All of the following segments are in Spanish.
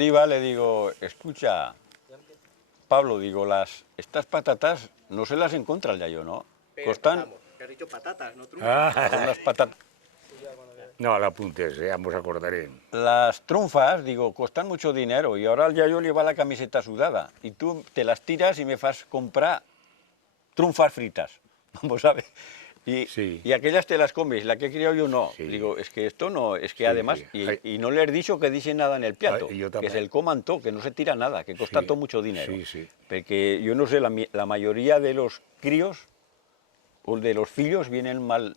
Le digo, escucha, Pablo, digo, estas patatas no se las encuentra el yayo, ¿no? Costan, Vamos, que has dicho patatas, no trunfas. son las patatas. No, la apuntes, ya nos acordaré. Las trunfas, digo, costan mucho dinero y ahora el yayo lleva la camiseta sudada y tú te las tiras y me fas comprar trunfas fritas, vamos a ver. Sí. Y aquellas te las comes, la que he criado yo no. Sí. Digo, es que esto no, es que Sí, además, sí. Ay. y no le he dicho que dice nada en el plato, Ay, yo que también. se el coman todo, que no se tira nada, que cuesta Sí, todo mucho dinero. sí, sí. Porque yo no sé, la mayoría de los críos o de los fillos vienen mal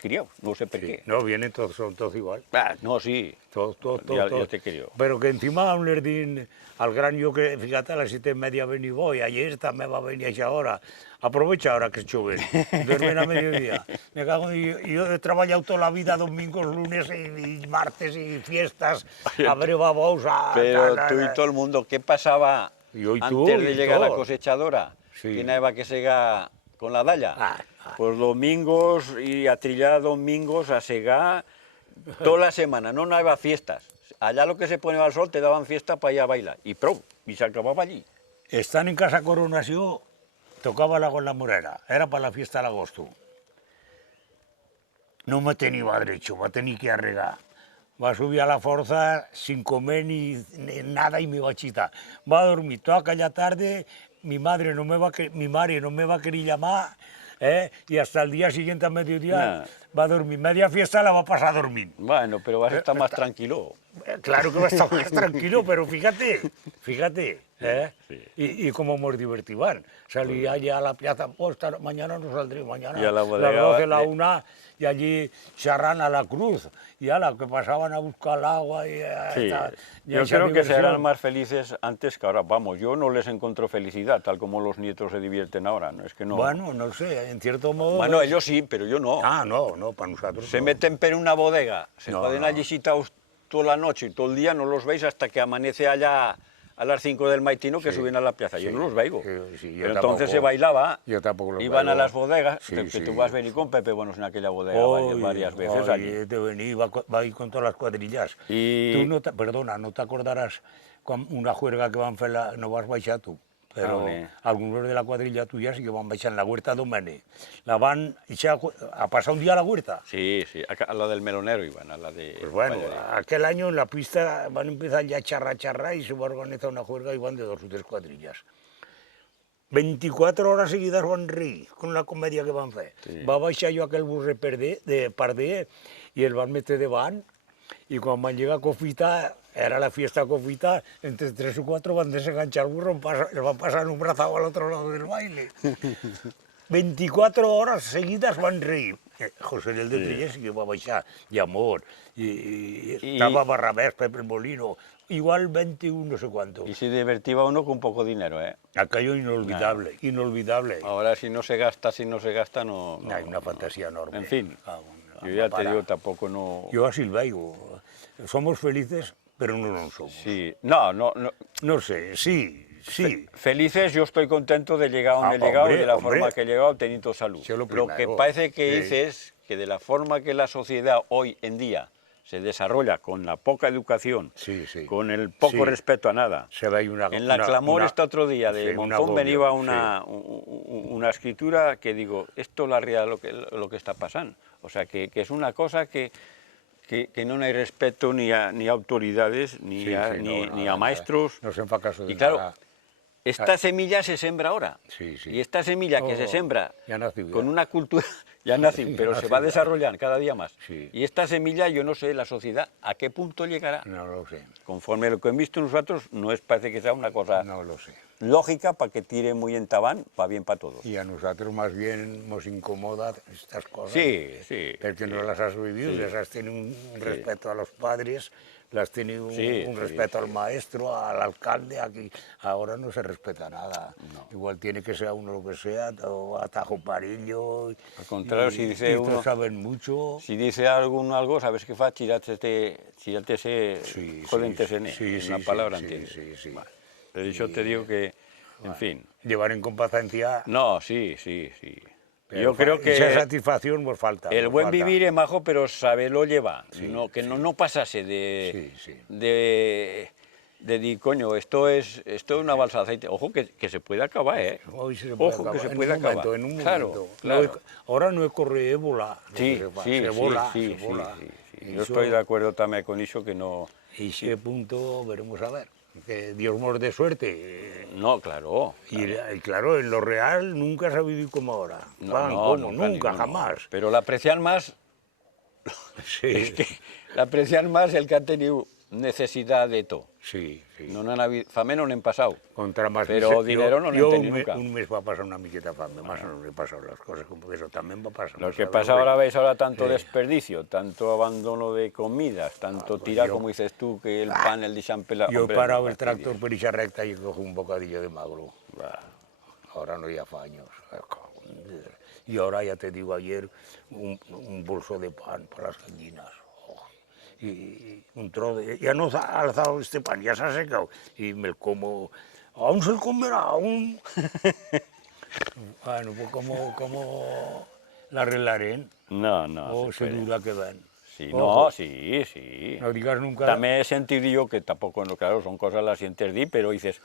criados, no sé por Sí. qué. No, vienen todos, son todos igual. Ah, no, sí. Todos. Ya te creo. Pero que encima un lerdín al gran yo que, fíjate, a las 7:30 ven y voy, ayer esta me va a venir a esa hora. Aprovecha ahora que chove, duermen a mediodía. Me cago en... Yo he trabajado toda la vida domingos, lunes y martes y fiestas, abre babos a... Pero tú y todo el mundo, ¿qué pasaba Yo y antes tú, de y llegar a la todos. cosechadora? Sí. ¿Quién iba que sega con la dalla? Pues domingos y a trillar domingos a segar toda la semana, no había fiestas. Allá lo que se ponía al sol te daban fiesta para ir a bailar y y se acababa allí. Están en Casa Coronación, tocaba la con la morera, era para la fiesta de agosto. No me tenía derecho, va a tener que arregar. Va a subir a la fuerza sin comer ni nada y me va a chitar. Va a dormir toda aquella tarde, mi madre no me va a querer llamar, y hasta el día siguiente a mediodía va a dormir. Media fiesta la va a pasar a dormir. Bueno, pero vas a estar más tranquilo. Claro que va a estar más tranquilo, pero fíjate, ¿eh? Sí. Y cómo hemos divertido. Salí allá a la plaza, mañana no saldré, mañana Y a la las bodega, 12, la 1, y allí charran a la cruz, y a la que pasaban a buscar el agua. Y, Sí. y Yo esa creo que diversión. serán más felices antes que ahora. Vamos, yo no les encuentro felicidad, tal como los nietos se divierten ahora. No es que no. Bueno, no sé, en cierto modo... Bueno, ellos sí, pero yo no. No, para nosotros Se no. meten en una bodega, se No, pueden no. allí sitados toda la noche y todo el día, no los veis hasta que amanece allá a las 5 del maitino que Sí, suben a la plaza. Yo sí, no los veigo. sí, yo Pero tampoco. entonces se bailaba, Yo tampoco los iban a veigo. las bodegas, Sí, que sí. tú vas a venir con Pepe Buenos en aquella bodega varias veces allí. De venir, va a ir con todas las cuadrillas. Y- Tú no te, perdona, no te acordarás con una juerga que van a hacer, no vas a baixar tú, pero Vale. algunos de la cuadrilla tuya sí que van a baixar en la huerta domene. La van a pasar un día a la huerta. Sí, sí, a la del melonero iban, a la de... Pues bueno, Valladolid. aquel año en la pista van a empezar ya a charra y se va a organizar una juerga y van de 2 o 3 cuadrillas. 24 horas seguidas van a reír con la comedia que van a hacer. Sí. Va a baixar yo aquel bus de Parder y el van meter de van y cuando van llega a Cofita, era la fiesta Cofita, entre 3 o 4 van a desenganchar el burro, les van a pasar un brazo al otro lado del baile. 24 horas seguidas van a reír. José el de Trillés sí que va a baixar, y Amor, y estaba Barrabés, Pepe el Molino, igual 21 no sé cuánto. Y se divertía uno con poco dinero, ¿eh? Aquello inolvidable, inolvidable. Ahora si no se gasta, no... Hay una fantasía enorme. En fin, Ah, yo ya te para. digo, tampoco no... Yo así lo veo. Somos felices, pero no lo somos. Sí, no. No sé, sí. Felices, yo estoy contento de llegar a donde he llegado y hombre, de la hombre. forma que he llegado teniendo salud. Sí, lo Lo que primero. parece que Sí. dices que de la forma que la sociedad hoy en día se desarrolla con la poca educación, Sí. con el poco Sí. respeto a nada. Se ve una, En la Clamor este otro día de sí, un Monzón venía agobio, una escritura que digo, esto es la realidad lo que está pasando. O sea, que es una cosa que no hay respeto ni a autoridades, ni a maestros. No se fa caso de Y claro, nada. esta semilla se sembra ahora. Sí. Y esta semilla que se sembra ya nació, con ya. una cultura, ya nació, Ya pero se nació, va a ya. desarrollar cada día más. Sí. Y esta semilla, yo no sé, la sociedad, ¿a qué punto llegará? No lo sé, Conforme a lo que hemos visto nosotros, no parece que sea una cosa no lo sé. lógica para que tire muy en tabán, va bien para todos. Y a nosotros más bien nos incomoda estas cosas. Sí. Porque no las has vivido, Sí. les has tenido un respeto a los padres, les has tenido un respeto al maestro, al alcalde, aquí ahora no se respeta nada. Igual tiene que ser uno lo que sea, todo atajo parillo. Al contrario, si dice y uno- todos saben mucho. Si dice algo, ¿sabes qué fa? Chírate ese, jódentesene, una palabra, ¿entiendes? Sí. Vale. Pero yo te digo que, en fin. Llevar en complacencia. No, sí. pero Yo creo que esa satisfacción nos falta. el nos buen falta. vivir es majo, pero saberlo lleva. Sí, Que no pasase Sí. de de decir, coño, esto es una balsa de aceite. Ojo, que se puede acabar, ¿eh? Hoy se puede Ojo, acabar. que se En puede un momento, acabar. en un Claro, momento. claro. Ahora no es correr ébola. Sí, sí, se sí, vola, sí, se vola. sí, sí. Y Yo eso- estoy de acuerdo también con eso, que no... Y ese punto veremos a ver. Que Dios nos dé suerte. No, claro. Y claro, en lo real nunca se ha vivido como ahora. No, Juan, no, ¿cómo? Nunca, ninguno. jamás. Pero la aprecian más, Sí, es que la aprecian más el que ha tenido necesidad de todo. sí, sí. No n'han habido, fame no n'hem pasado. Contra más Pero dinero no n'hem yo tenido nunca. un mes va a pasar una miqueta fame, más no he pasado las cosas como eso también va a pasar. Lo que ¿sabes? pasa ahora, veis ahora tanto Sí. desperdicio, tanto abandono de comidas, tanto tirar, yo- como dices tú, que el pan, el dichampela... Yo he parado el tractor por esa recta y cojo un bocadillo de magro. Ahora no hay afaños. Y ahora ya te digo, ayer un bolso de pan para las gallinas. Oh, y un trozo ya no se ha alzado este pan, ya se ha secado. Y me lo como, aún se comerá, aún. Bueno, pues como la arreglaré. No, no. O se puede. dura que ven. Sí, Ojo. no, sí, sí. No digas nunca. También he sentido yo que tampoco, no, claro, son cosas las sientes di, pero dices,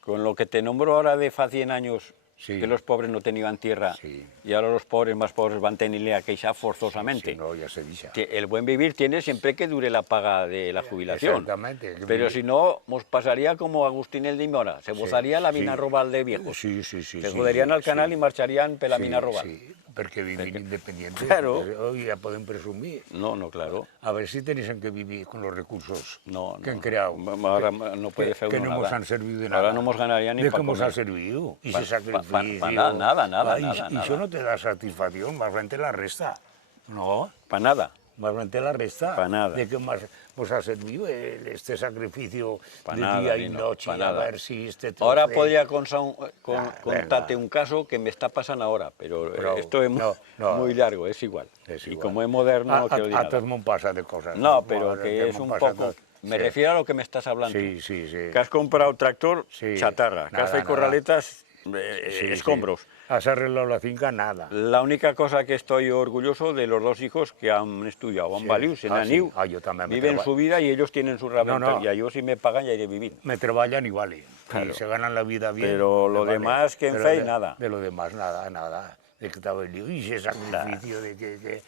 con lo que te nombro ahora de fa 100 años, Sí. que los pobres no tenían tierra, Sí. y ahora los pobres más pobres van a tenerle a queixar forzosamente. Sí, no, ya se dice. Que el buen vivir tiene siempre que dure la paga de la jubilación. Exactamente. Pero si no, nos pasaría como Agustín el de Mora, se bozaría la mina sí. robal de viejos. Sí, sí, sí. Se sí, joderían al canal sí. y marcharían per la mina robal. Sí, porque vivir independiente. Claro. Hoy ya pueden presumir. No, no, claro. A ver si tenéis en que vivir con los recursos No, que han no. creado. Ahora no puede que, fer que uno no nos nada. han servido de nada. Ahora no nos ganaría ni ¿De para cómo comer. ha servido? Y Pa- ese sacrificio. nada, Y nada. eso no te da satisfacción, más bien te la resta. No, Para nada. más bien te la resta. Pa' nada. ¿De qué más os ha servido este sacrificio Pa' de nada, día y Lino, noche? pa' A nada. ver si este Ahora troce- podría contarte venga. un caso que me está pasando ahora, pero Pero esto es no, muy largo, es igual. Es Y igual. como es moderno, no quiero decir a nada. todos me pasa de cosas. No, pero A que todos es me un pasa poco... todo. Me Sí. refiero a lo que me estás hablando. Sí, sí, sí. Que has comprado tractor Sí. chatarra, Nada, casa y nada. corraletas, Sí, escombros. sí. Has arreglado la finca, nada. La única cosa que estoy orgulloso de los dos hijos que han estudiado, han Sí. valido, se Ah, han sí. ido, Ah, yo también me viven traba- su vida y ellos tienen su herramienta. No, no. Y a yo si me pagan ya iré viviendo. Me trabajan y vale. Claro. Y se ganan la vida bien. Pero me lo vale. demás que en Pero fe, de- nada. De lo demás, nada, nada. De que estaba el lío. Y ese sacrificio de que...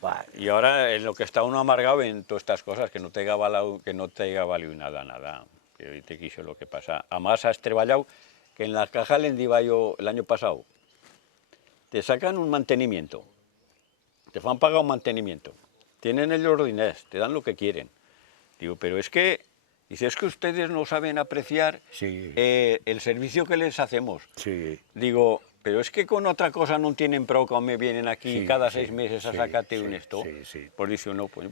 Bah, Y ahora en lo que está uno amargado en todas estas cosas, que no te haya valido nada. Que hoy te quiso lo que pasa. Además has treballado, que en la caja le diva yo el año pasado, te sacan un mantenimiento, te van pagar un mantenimiento, tienen ellos los dineros, te dan lo que quieren. Digo, pero es que, dice, es que ustedes no saben apreciar sí, el servicio que les hacemos. sí. Digo, pero es que con otra cosa no tienen pro que me vienen aquí Sí, cada sí, 6 meses a sí, sacarte sí, un esto. sí, sí. Pues dice uno, pues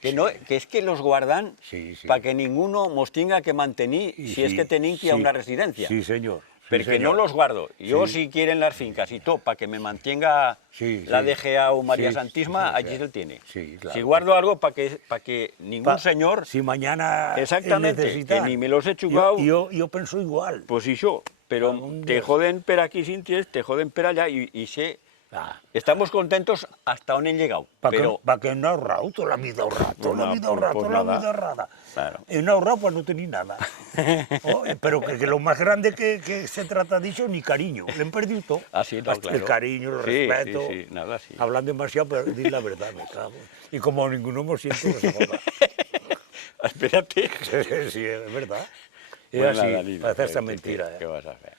que, no, que es que los guardan Sí, sí. para que ninguno nos tenga que mantener Y si es sí, que tienen que ir a sí, una residencia. Sí, señor. sí, Pero que no señor. los guardo. Yo Sí. si quieren las fincas y todo, para que me mantenga Sí, la sí. DGA o María Sí, Santísima, sí, allí sí. se el tiene. Sí, claro. Si guardo algo para que ningún Pa- señor, Si mañana Exactamente, necesitan. que ni me los he chugado. Yo pienso igual. pues eso, pero Algún te día. joden per aquí sin ties, te joden per allá y sé... Ah. Estamos contentos hasta donde han llegado, pero Para que no he ahorrado, toda la vida ahorrada, toda la No, vida ahorrada, pues toda la nada. vida ahorrada. Claro. Y no he ahorrado pues no tenía nada. Oh, pero que lo más grande que se trata de eso, ni cariño. Le he perdido todo. Ah, sí, no, Hasta claro. el cariño, el Sí, respeto. sí, nada, sí. Hablan demasiado, pero di la verdad, me cago. Y como ninguno me siento, no se joda. Espérate. Sí, es verdad. Es Pues así, nada, Lino, parece esta ¿qué mentira. vas a hacer?